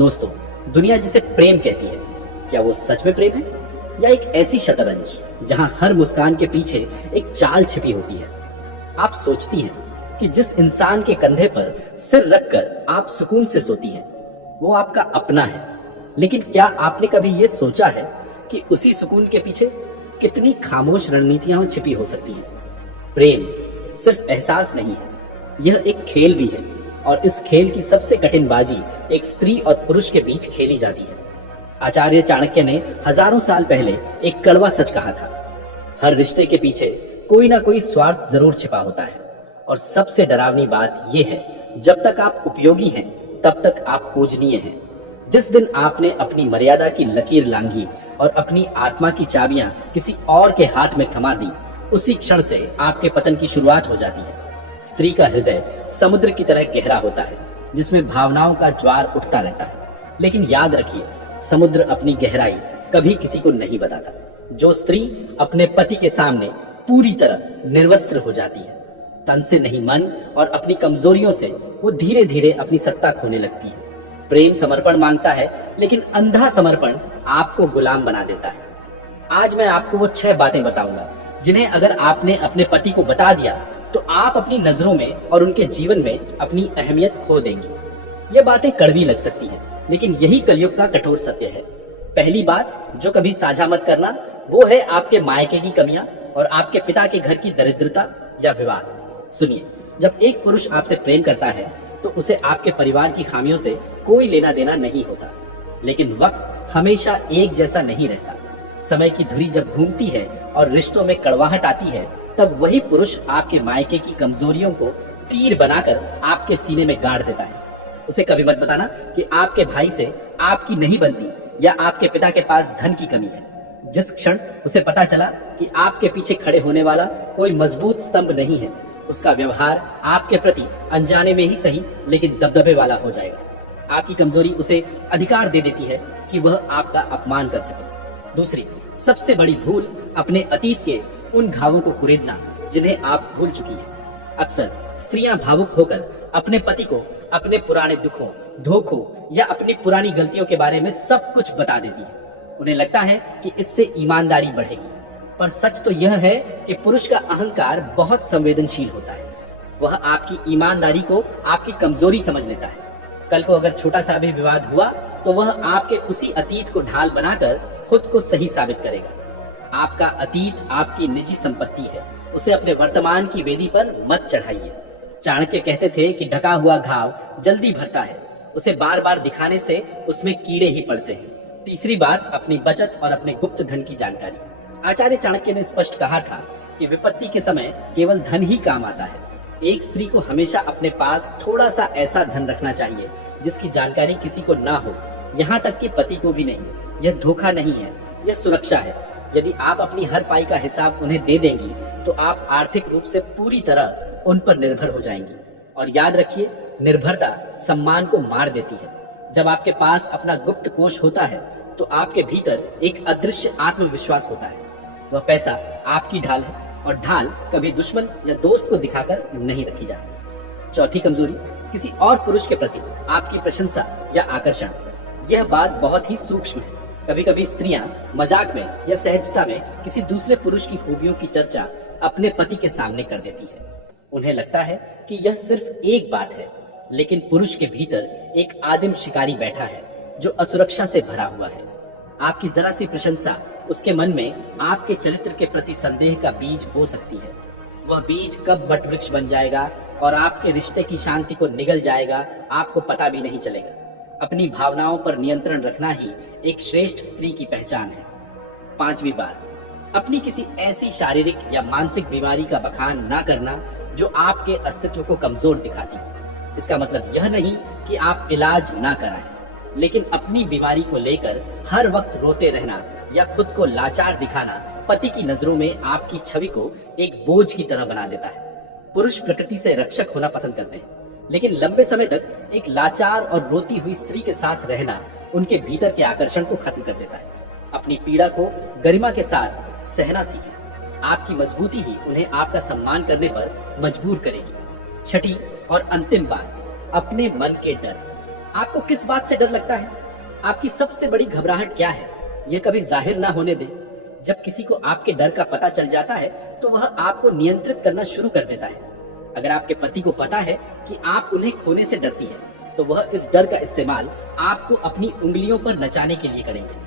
दोस्तों, दुनिया जिसे प्रेम कहती है, क्या वो सच में प्रेम है या एक ऐसी शतरंज जहां हर मुस्कान के पीछे एक चाल छिपी होती है। आप सोचती हैं कि जिस इंसान के कंधे पर सिर रखकर आप सुकून से सोती हैं वो आपका अपना है, लेकिन क्या आपने कभी ये सोचा है कि उसी सुकून के पीछे कितनी खामोश रणनीतियां छिपी हो सकती हैं। प्रेम सिर्फ एहसास नहीं है, यह एक खेल भी है, और इस खेल की सबसे कठिन बाजी एक स्त्री और पुरुष के बीच खेली जाती है। आचार्य चाणक्य ने हजारों साल पहले एक कड़वा सच कहा था, हर रिश्ते के पीछे कोई ना कोई स्वार्थ जरूर छिपा होता है, और सबसे डरावनी बात यह है, जब तक आप उपयोगी हैं तब तक आप पूजनीय हैं। जिस दिन आपने अपनी मर्यादा की लकीर लांघी और अपनी आत्मा की चाबियां किसी और के हाथ में थमा दी, उसी क्षण से आपके पतन की शुरुआत हो जाती है। स्त्री का हृदय समुद्र की तरह गहरा होता है, जिसमें भावनाओं का ज्वार उठता रहता है, लेकिन याद रखिए, समुद्र अपनी गहराई कभी किसी को नहीं बताता। जो स्त्री अपने पति के सामने पूरी तरह निर्वस्त्र हो जाती है, तन से नहीं मन और अपनी कमजोरियों से, वो धीरे धीरे अपनी सत्ता खोने लगती है। प्रेम समर्पण मांगता है, लेकिन अंधा समर्पण आपको गुलाम बना देता है। आज मैं आपको वो 6 बातें बताऊंगा जिन्हें अगर आपने अपने पति को बता दिया तो आप अपनी नजरों में और उनके जीवन में अपनी अहमियत खो देंगी। ये बातें कड़वी लग सकती हैं, लेकिन यही कलयुग का कठोर सत्य है। पहली बात जो कभी साझा मत करना, वो है आपके मायके की कमियां और आपके पिता के घर की दरिद्रता या विवाद। सुनिए, जब एक पुरुष आपसे प्रेम करता है तो उसे आपके परिवार की खामियों से कोई लेना देना नहीं होता, लेकिन वक्त हमेशा एक जैसा नहीं रहता। समय की धुरी जब घूमती है और रिश्तों में कड़वाहट आती है, तब वही पुरुष आपके मायके की कमजोरियों को तीर बनाकर आपके सीने में गाड़ देता है। उसे कभी मत बताना कि आपके भाई से आपकी नहीं बनती या आपके पिता के पास धन की कमी है। जिस क्षण उसे पता चला कि आपके पीछे खड़े होने वाला कोई मजबूत स्तंभ नहीं है, उसका व्यवहार आपके प्रति अनजाने में ही सही लेकिन दबदबे वाला हो जाएगा। आपकी कमजोरी उसे अधिकार दे देती है कि वह आपका अपमान कर सके। दूसरी सबसे बड़ी भूल, अपने अतीत के उन घावों को कुरेदना जिन्हें आप भूल चुकी हैं। अक्सर स्त्रियां भावुक होकर अपने पति को अपने पुराने दुखों, धोखों या अपनी पुरानी गलतियों के बारे में सब कुछ बता देती है। उन्हें लगता है कि इससे ईमानदारी बढ़ेगी, पर सच तो यह है कि पुरुष का अहंकार बहुत संवेदनशील होता है। वह आपकी ईमानदारी को आपकी कमजोरी समझ लेता है। कल को अगर छोटा सा भी विवाद हुआ तो वह आपके उसी अतीत को ढाल बनाकर खुद को सही साबित करेगा। आपका अतीत आपकी निजी संपत्ति है, उसे अपने वर्तमान की वेदी पर मत चढ़ाइए। चाणक्य कहते थे कि ढका हुआ घाव जल्दी भरता है, उसे बार बार दिखाने से उसमें कीड़े ही पड़ते हैं। तीसरी बात, अपनी बचत और अपने गुप्त धन की जानकारी। आचार्य चाणक्य ने स्पष्ट कहा था कि विपत्ति के समय केवल धन ही काम आता है। एक स्त्री को हमेशा अपने पास थोड़ा सा ऐसा धन रखना चाहिए जिसकी जानकारी किसी को ना हो, यहाँ तक कि पति को भी नहीं। यह धोखा नहीं है, यह सुरक्षा है। यदि आप अपनी हर पाई का हिसाब उन्हें दे देंगी तो आप आर्थिक रूप से पूरी तरह उन पर निर्भर हो जाएंगी। और याद रखिए, निर्भरता सम्मान को मार देती है। जब आपके पास अपना गुप्त कोष होता है तो आपके भीतर एक अदृश्य आत्मविश्वास होता है। वह पैसा आपकी ढाल है, और ढाल कभी दुश्मन या दोस्त को दिखाकर नहीं रखी जाती। चौथी कमजोरी, किसी और पुरुष के प्रति आपकी प्रशंसा या आकर्षण। यह बात बहुत ही सूक्ष्म है। कभी कभी स्त्रियां मजाक में या सहजता में किसी दूसरे पुरुष की खूबियों की चर्चा अपने पति के सामने कर देती है। उन्हें लगता है कि यह सिर्फ एक बात है, लेकिन पुरुष के भीतर एक आदिम शिकारी बैठा है जो असुरक्षा से भरा हुआ है। आपकी जरा सी प्रशंसा उसके मन में आपके चरित्र के प्रति संदेह का बीज बो सकती है। वह बीज कब वटवृक्ष बन जाएगा और आपके रिश्ते की शांति को निगल जाएगा, आपको पता भी नहीं चलेगा। अपनी भावनाओं पर नियंत्रण रखना ही एक श्रेष्ठ स्त्री की पहचान है। पांचवी बात, अपनी किसी ऐसी शारीरिक या मानसिक बीमारी का बखान ना करना जो आपके अस्तित्व को कमजोर दिखाती हो। इसका मतलब यह नहीं कि आप इलाज ना कराएं, लेकिन अपनी बीमारी को लेकर हर वक्त रोते रहना या खुद को लाचार दिखाना पति की नजरों में आपकी छवि को एक बोझ की तरह बना देता है। पुरुष प्रकृति से रक्षक होना पसंद करते हैं, लेकिन लंबे समय तक एक लाचार और रोती हुई स्त्री के साथ रहना उनके भीतर के आकर्षण को खत्म कर देता है। अपनी पीड़ा को गरिमा के साथ सहना सीखें। आपकी मजबूती ही उन्हें आपका सम्मान करने पर मजबूर करेगी। छठी और अंतिम बात, अपने मन के डर। आपको किस बात से डर लगता है? आपकी सबसे बड़ी घबराहट क्या है? यह कभी जाहिर ना होने दें। जब किसी को आपके डर का पता चल जाता है तो वह आपको नियंत्रित करना शुरू कर देता है। अगर आपके पति को पता है कि आप उन्हें खोने से डरती है तो वह इस डर का इस्तेमाल आपको अपनी उंगलियों पर नचाने के लिए करेंगे।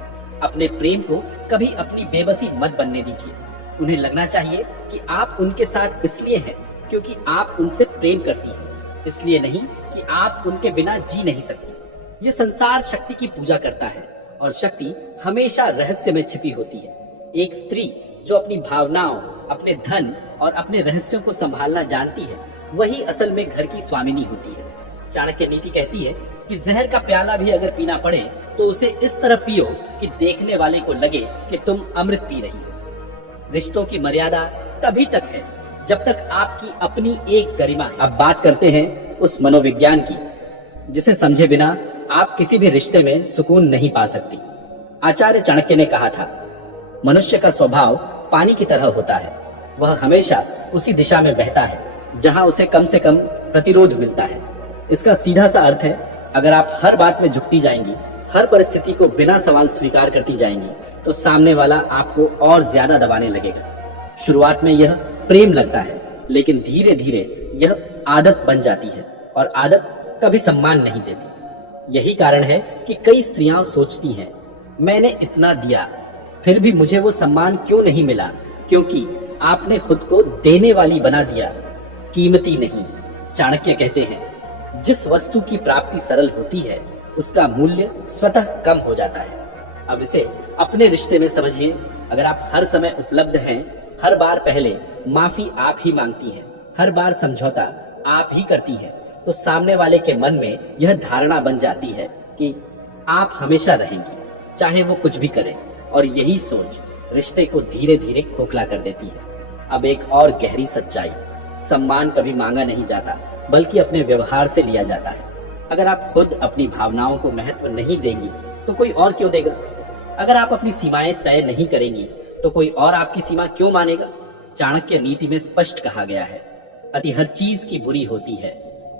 अपने प्रेम को कभी अपनी बेबसी मत बनने दीजिए। उन्हें लगना चाहिए कि आप उनके साथ इसलिए हैं क्योंकि आप उनसे प्रेम करती हैं, इसलिए नहीं कि आप उनके बिना जी नहीं सकती। यह संसार शक्ति की पूजा करता है और शक्ति हमेशा रहस्य में छिपी होती है। एक स्त्री जो अपनी भावनाओं, अपने धन और अपने रहस्यों को संभालना जानती है वही असल में घर की स्वामिनी होती है। चाणक्य नीति कहती है कि जहर का प्याला भी अगर पीना पड़े तो उसे इस तरह पियो कि देखने वाले को लगे कि तुम अमृत पी रही हो। रिश्तों की मर्यादा तभी तक है जब तक आपकी अपनी एक गरिमा है। अब बात करते हैं उस मनोविज्ञान की जिसे समझे बिना आप किसी भी रिश्ते में सुकून नहीं पा सकती। आचार्य चाणक्य ने कहा था, मनुष्य का स्वभाव पानी की तरह होता है। वह हमेशा उसी दिशा में बहता है जहां उसे कम से कम प्रतिरोध मिलता है। इसका सीधा सा अर्थ है, अगर आप हर बात में झुकती जाएंगी, हर परिस्थिति को बिना सवाल स्वीकार करती जाएंगी, तो सामने वाला आपको और ज्यादा दबाने लगेगा। शुरुआत में यह प्रेम लगता है, लेकिन धीरे धीरे यह आदत बन जाती है और आदत कभी सम्मान नहीं देती। यही कारण है कि कई स्त्रियां सोचती हैं, मैंने इतना दिया फिर भी मुझे वो सम्मान क्यों नहीं मिला, क्योंकि आपने खुद को देने वाली बना दिया, कीमती नहीं। चाणक्य कहते हैं, जिस वस्तु की प्राप्ति सरल होती है उसका मूल्य स्वतः कम हो जाता है। अब इसे अपने रिश्ते में समझिए। अगर आप हर समय उपलब्ध हैं, हर बार पहले माफी आप ही मांगती हैं, हर बार समझौता आप ही करती हैं, तो सामने वाले के मन में यह धारणा बन जाती है कि आप हमेशा रहेंगी, चाहे वो कुछ भी करें। और यही सोच रिश्ते को धीरे धीरे खोखला कर देती है। अब एक और गहरी सच्चाई, सम्मान कभी मांगा नहीं जाता बल्कि अपने व्यवहार से लिया जाता है। अगर आप खुद अपनी भावनाओं को महत्व नहीं देंगी तो कोई और क्यों देगा? अगर आप अपनी सीमाएं तय नहीं करेंगी तो कोई और आपकी सीमा क्यों मानेगा? चाणक्य नीति में स्पष्ट कहा गया है, अति हर चीज की बुरी होती है।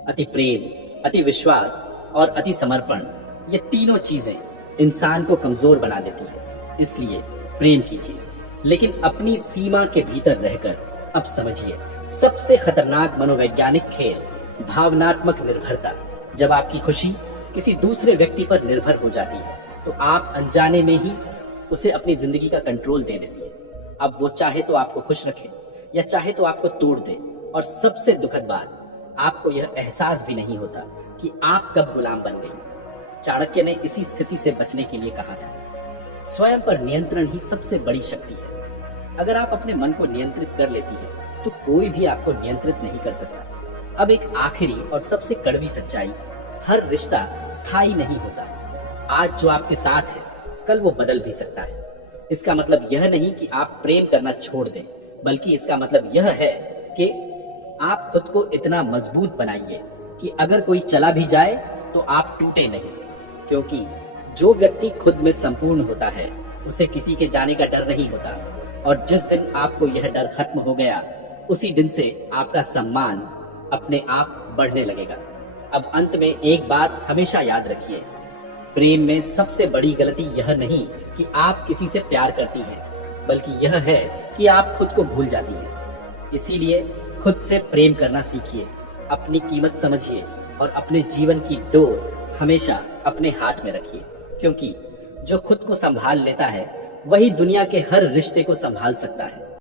अति प्रेम, अति विश्वास और अति समर्पण, ये तीनों चीजें इंसान को कमजोर बना देती है। इसलिए प्रेम कीजिए, लेकिन अपनी सीमा के भीतर रहकर। अब समझिए, सबसे खतरनाक मनोवैज्ञानिक खेल भावनात्मक निर्भरता। जब आपकी खुशी किसी दूसरे व्यक्ति पर निर्भर हो जाती है तो आप अनजाने में ही उसे अपनी जिंदगी का कंट्रोल दे देती है। अब वो चाहे तो आपको खुश रखे या चाहे तो आपको तोड़ दे। और सबसे दुखद बात, आपको यह एहसास भी नहीं होता कि आप कब गुलाम बन गई। चाणक्य ने इसी स्थिति से बचने के लिए कहा था, स्वयं पर नियंत्रण ही सबसे बड़ी शक्ति है। अगर आप अपने मन को नियंत्रित कर लेती है तो कोई भी आपको नियंत्रित नहीं कर सकता। अब एक आखिरी और सबसे कड़वी सच्चाई, हर रिश्ता स्थायी नहीं होता। आज जो आपके साथ है कल वो बदल भी सकता है। इसका मतलब यह नहीं कि आप प्रेम करना छोड़ दें, बल्कि इसका मतलब यह है कि आप खुद को इतना मजबूत बनाइए कि अगर कोई चला भी जाए तो आप टूटे नहीं। क्योंकि जो व्यक्ति खुद में संपूर्ण होता है उसे किसी के जाने का डर नहीं होता। और जिस दिन आपको यह डर खत्म हो गया, उसी दिन से आपका सम्मान अपने आप बढ़ने लगेगा। अब अंत में एक बात हमेशा याद रखिए, प्रेम में सबसे बड़ी गलती यह नहीं कि आप किसी से प्यार करती हैं, बल्कि यह है कि आप खुद को भूल जाती हैं। इसीलिए खुद से प्रेम करना सीखिए, अपनी कीमत समझिए और अपने जीवन की डोर हमेशा अपने हाथ में रखिए। क्योंकि जो खुद को संभाल लेता है वही दुनिया के हर रिश्ते को संभाल सकता है।